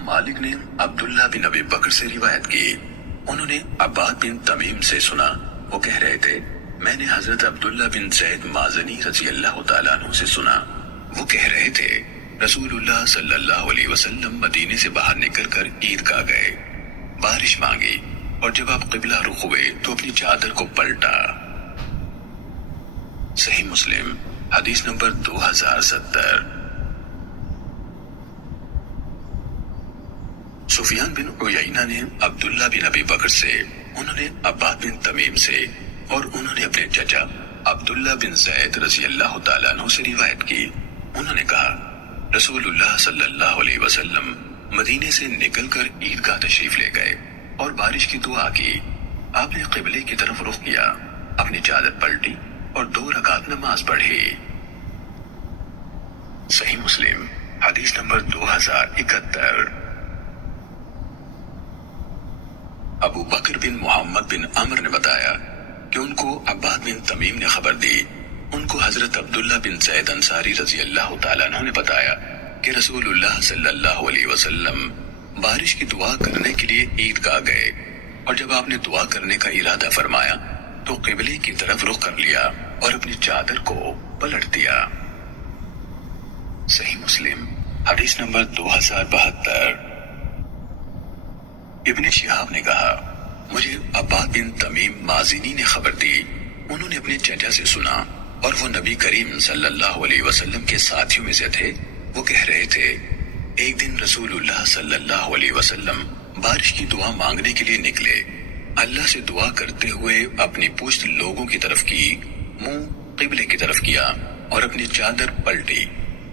امام مالک نے عبداللہ بن ابی بکر سے روایت کی، انہوں نے عباد بن تمیم سے سنا، وہ کہہ رہے تھے میں نے حضرت عبداللہ بن زید مازنی رضی اللہ تعالیٰ عنہ سے سنا، وہ کہہ رہے تھے رسول اللہ صلی اللہ علیہ وسلم مدینے سے باہر نکل کر عیدگاہ گئے، بارش مانگی، اور جب آپ قبلہ رخ ہوئے تو اپنی چادر کو پلٹا۔ صحیح مسلم حدیث نمبر 2070۔ سفیان بن عیینہ نے عبداللہ بن ابی بکر سے، انہوں نے عباد بن تمیم سے، اور انہوں نے اپنے چچا عبداللہ بن زید رضی اللہ تعالیٰ عنہ سے روایت کی، انہوں نے کہا رسول اللہ صلی اللہ علیہ وسلم مدینے سے نکل کر عیدگاہ تشریف لے گئے اور بارش کی دعا کی، آپ نے قبلے کی طرف رخ کیا، اپنی چادر پلٹی اور 2 رکعت نماز پڑھی۔ صحیح مسلم حدیث نمبر 2071۔ ابو بکر بن محمد بن عمر نے بتایا کہ ان کو عباد بن تمیم نے خبر دی، ان کو حضرت عبداللہ بن زید انصاری رضی اللہ تعالیٰ عنہ نے بتایا کہ رسول اللہ صلی اللہ علیہ وسلم بارش کی دعا کرنے کے لیے عیدگاہ گئے، اور جب آپ نے دعا کرنے کا ارادہ فرمایا تو قبلے کی طرف رخ کر لیا اور اپنی چادر کو پلٹ دیا۔ صحیح مسلم حدیث نمبر 2072۔ ابن شہاب نے کہا مجھے عباد بن تمیم مازنی نے خبر دی، انہوں نے اپنے چچا سے سنا اور وہ نبی کریم صلی اللہ علیہ وسلم کے ساتھیوں میں سے تھے، وہ کہہ رہے تھے ایک دن رسول اللہ صلی اللہ علیہ وسلم بارش کی دعا مانگنے کے لیے نکلے، اللہ سے دعا کرتے ہوئے اپنی پشت لوگوں کی طرف کی، منہ قبلے کی طرف کیا اور اپنی چادر پلٹی،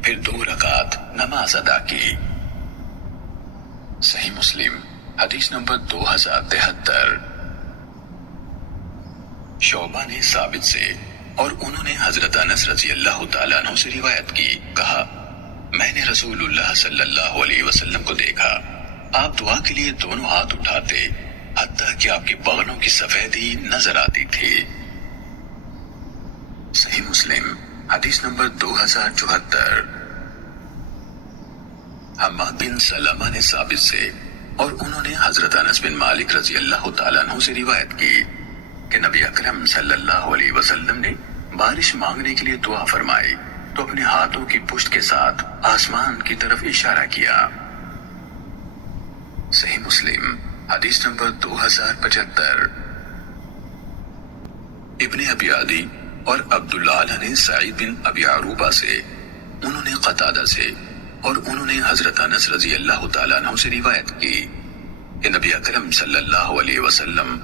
پھر 2 رکعت نماز ادا کی۔ صحیح مسلم حدیث نمبر 2073۔ شعبہ نے ثابت سے، اور انہوں نے حضرت انس رضی اللہ تعالیٰ عنہ سے روایت کی، کہا میں نے رسول اللہ صلی اللہ علیہ وسلم کو دیکھا، آپ دعا کے لیے دونوں ہاتھ اٹھاتے حتیٰ کہ آپ کے بغلوں کی سفیدی نظر آتی تھی۔ صحیح مسلم حدیث نمبر 2074۔ حماد بن سلمہ نے ثابت سے، اور انہوں نے حضرت انس بن مالک رضی اللہ تعالیٰ عنہ سے روایت کی کہ نبی اکرم صلی اللہ علیہ وسلم نے بارش مانگنے کے لیے دعا فرمائی تو اپنے ہاتھوں کی پشت کے ساتھ آسمان کی طرف اشارہ کیا۔ صحیح مسلم حدیث نمبر 2075۔ ابن ابی عدی اور عبداللہ نے سعید بن ابی عروبہ سے، انہوں نے قتادہ سے، اور انہوں نے حضرت انس رضی اللہ تعالیٰ عنہ سے روایت کی کہ نبی اکرم صلی اللہ علیہ وسلم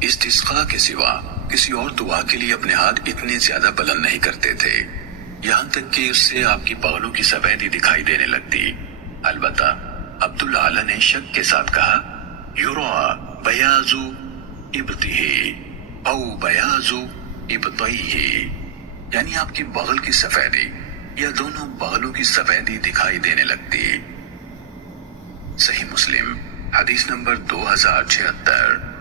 استسقاء کے سوا کسی اور دعا کے لیے اپنے ہاتھ اتنے زیادہ بلند نہیں کرتے تھے، یہاں تک کہ اس سے آپ کی بغلوں کی سفیدی دکھائی دینے لگتی۔ البتہ عبداللہ نے شک کے ساتھ کہا یرا بیاض ابطہ او بیاض ابطیہ، یعنی آپ کی بغل کی سفیدی یا دونوں بغلوں کی سفیدی دکھائی دینے لگتی۔ صحیح مسلم حدیث نمبر 2076۔